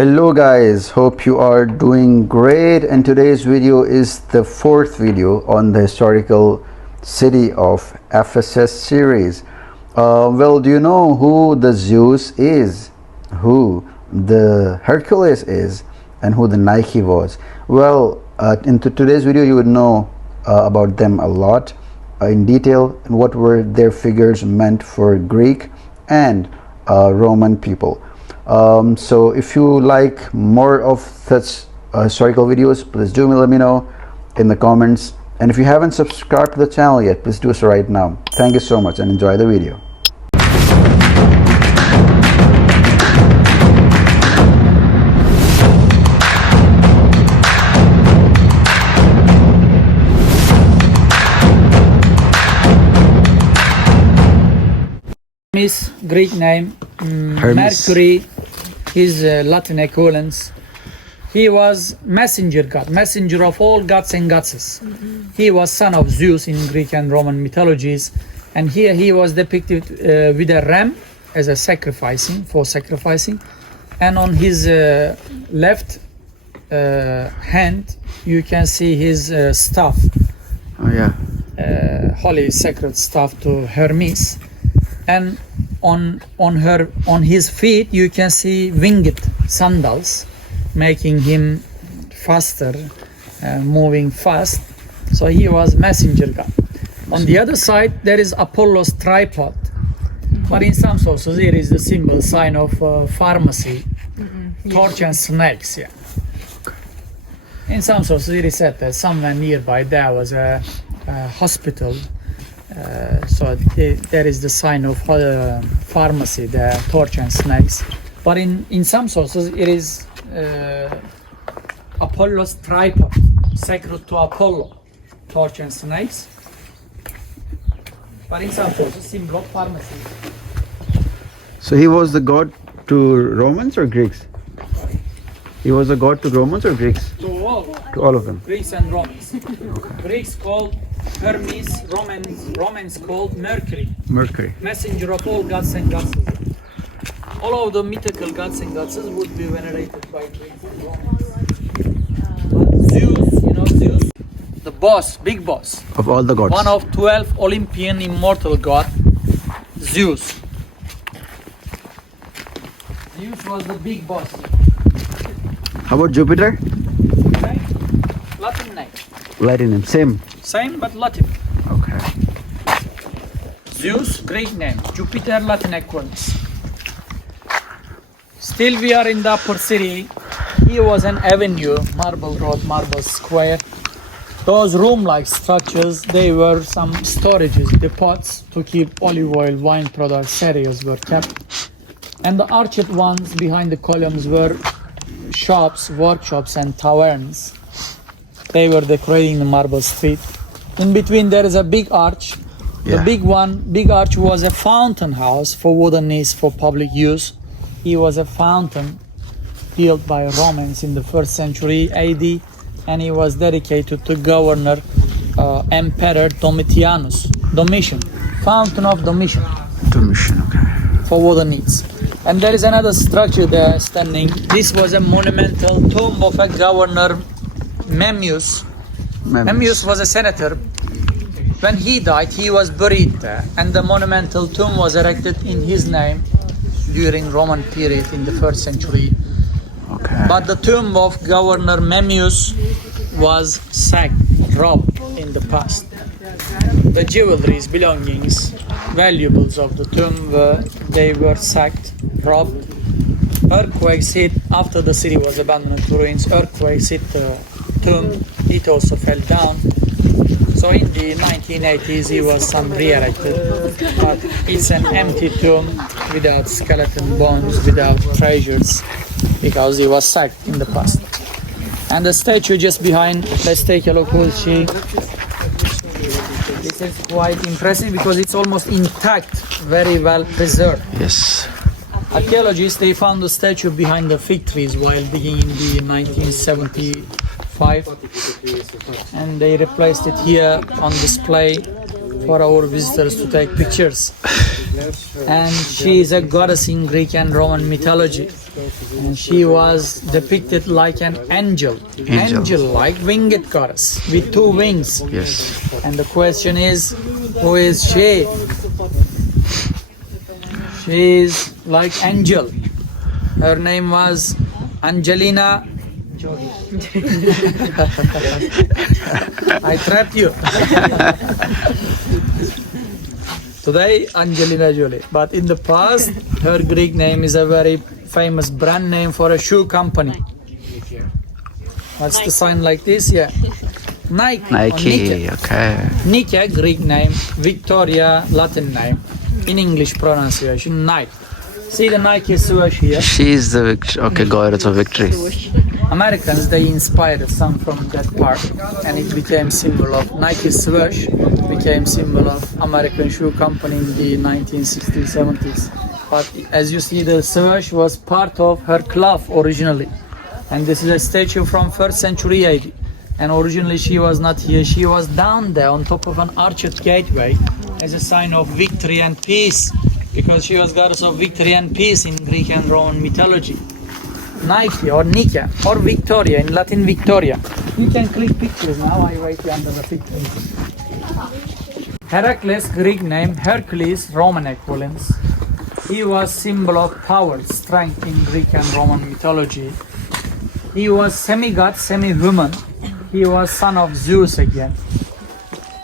Hello guys, hope you are doing great, and today's video is the fourth video on the historical city of Ephesus series. Well, do you know who the Zeus is, who the Hercules is, and who the Nike was? Well, in today's video you would know about them a lot in detail, and what were their figures meant for Greek and Roman people. So if you like more of such historical videos, please do let me know in the comments, and if you haven't subscribed to the channel yet, please do so right now. Thank you so much and enjoy the video. Hermes, Greek name, Hermes. Mercury, his Latin equivalents. He was messenger god, messenger of all gods and goddesses. He was son of Zeus in Greek and Roman mythologies, and here he was depicted with a ram as a sacrificing, and on his left hand you can see his staff. Oh yeah. Holy sacred staff to Hermes, and on his feet you can see winged sandals, making him faster, moving fast. So he was messenger god. On the other side there is Apollo's tripod, but in some sources it is the symbol sign of pharmacy, torch and snakes. Yeah. In some sources it is said that somewhere nearby there was a hospital. So there is the sign of pharmacy, the torch and snakes. But in some sources it is Apollo's tripod, sacred to Apollo, torch and snakes. But in some sources symbol of pharmacy. So he was the god to Romans or Greeks? He was a god to Romans or Greeks? To all. To all of them. Greeks and Romans. Okay. Greeks called Hermes, Romans called Mercury. Mercury. Messenger of all gods and goddesses. All of the mythical gods and goddesses would be venerated by Greeks and Romans. Zeus, you know Zeus? The boss, big boss. Of all the gods. One of 12 Olympian immortal god, Zeus. Zeus was the big boss. How about Jupiter? Okay? Latin name. Latin name. Same but Latin. Okay. Zeus, Greek name. Jupiter, Latin equivalents. Still we are in the upper city. Here was an avenue, marble road, marble square. Those room-like structures, they were some storages, depots to keep olive oil, wine products, cereals were kept. And the arched ones behind the columns were shops, workshops and taverns. They were decorating the marble street. In between there is a big arch. Yeah. The big arch was a fountain house for wooden needs for public use. It was a fountain built by Romans in the 1st century AD, and it was dedicated to governor Emperor Domitian. Fountain of Domitian. Domitian, okay. For wooden needs. And there is another structure there standing. This was a monumental tomb of a governor, Memmius. Memmius was a senator. When he died, he was buried there, and the monumental tomb was erected in his name during Roman period in the 1st century. Okay. But the tomb of Governor Memmius was sacked, robbed in the past. The jewelries, belongings, valuables of the tomb were sacked, robbed. Earthquakes hit after the city was abandoned to ruins. Earthquakes hit the tomb. It also fell down. So in the 1980s it was some re-erected, but it's an empty tomb without skeleton bones, without treasures, because it was sacked in the past. And the statue just behind, let's take a look, we'll see. This is quite impressive because it's almost intact, very well preserved. Yes. Archaeologists, they found the statue behind the fig trees while digging in the 1975, and they replaced it here on display for our visitors to take pictures. And she is a goddess in Greek and Roman mythology. And she was depicted like an angel. Angel-like winged goddess with two wings. Yes. And the question is, who is she? She is like angel. Her name was Angelina Jolie. I trapped you. Today, Angelina Jolie. But in the past, her Greek name is a very famous brand name for a shoe company. What's the sign like this? Yeah. Nike. Nike, okay. Nike, Greek name. Victoria, Latin name. In English pronunciation, Nike. See the Nike swoosh here? She is the goddess of victory. Americans, they inspired some from that part, and it became symbol of Nike swoosh, became symbol of American shoe company in the 1960s, 70s. But as you see, the swoosh was part of her cloth originally. And this is a statue from 1st century AD. And originally she was not here, she was down there on top of an arched gateway as a sign of victory and peace, because she was goddess of victory and peace in Greek and Roman mythology. Nike or Nika or Victoria, in Latin Victoria. You can click pictures now, I wait you under the picture. Heracles, Greek name, Hercules, Roman equivalence. He was symbol of power, strength in Greek and Roman mythology. He was semi-god, semi-human. He was son of Zeus again.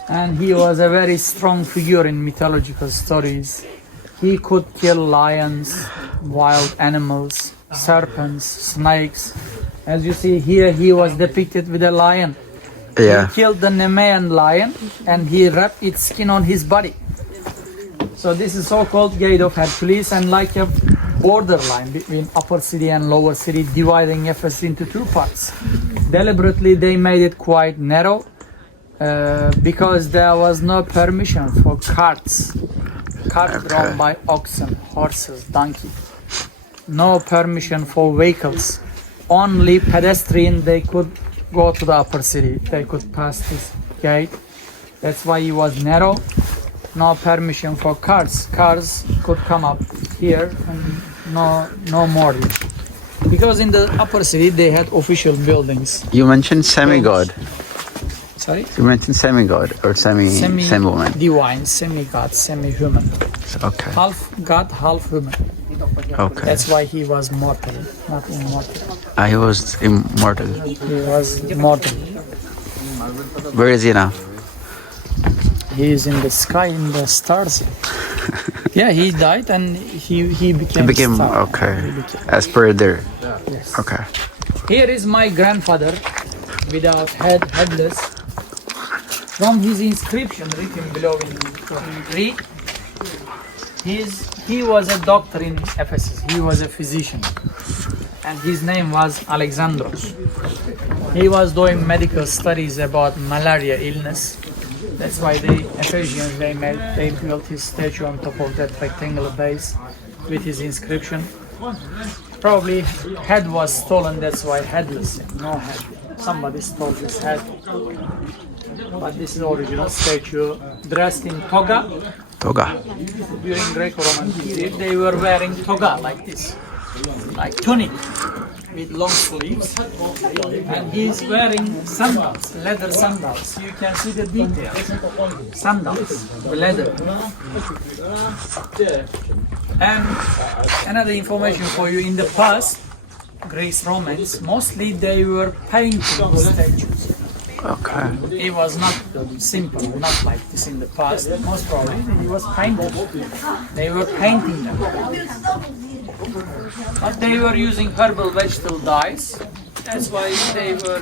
And he was a very strong figure in mythological stories. He could kill lions, wild animals, serpents, snakes. As you see here, he was depicted with a lion. Yeah. He killed the Nemean lion and he wrapped its skin on his body. So this is so-called Gate of Hercules, and like a borderline between upper city and lower city, dividing Ephesus into two parts. Deliberately they made it quite narrow because there was no permission for carts drawn by oxen, horses, donkey. No permission for vehicles. Only pedestrian they could go to the upper city. They could pass this gate. That's why it was narrow. No permission for cars. Cars could come up here and no more. Because in the upper city they had official buildings. You mentioned semi-god. Sorry? You mentioned semi-god or semi-woman. Divine, semi-god, semi-human. Okay. Half god, half human. Okay. That's why he was mortal, not immortal. He was immortal. He was mortal. Where is he now? He is in the sky, in the stars. Yeah, he died and he became star. Okay. As per there. Yes. Okay. Here is my grandfather, without head, headless. From his inscription written below in Crete, he was a doctor in Ephesus. He was a physician, and his name was Alexandros. He was doing medical studies about malaria illness. That's why the Ephesians they built his statue on top of that rectangular base with his inscription. Probably head was stolen, that's why headless, no head. Somebody stole his head. But this is the original statue, dressed in toga. Toga. During Greco-Roman period, they were wearing toga like this, like tunic with long sleeves. And he's wearing sandals, leather sandals. You can see the details. Sandals, the leather. And another information for you, in the past, Greece, Romans, mostly they were painting statues. Okay. It was not simple, not like this in the past. Most probably it was painted. They were painting them. But they were using herbal vegetable dyes. That's why they were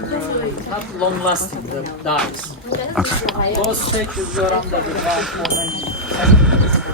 not long-lasting, the dyes. Okay. Those statues were under the ground for many centuries.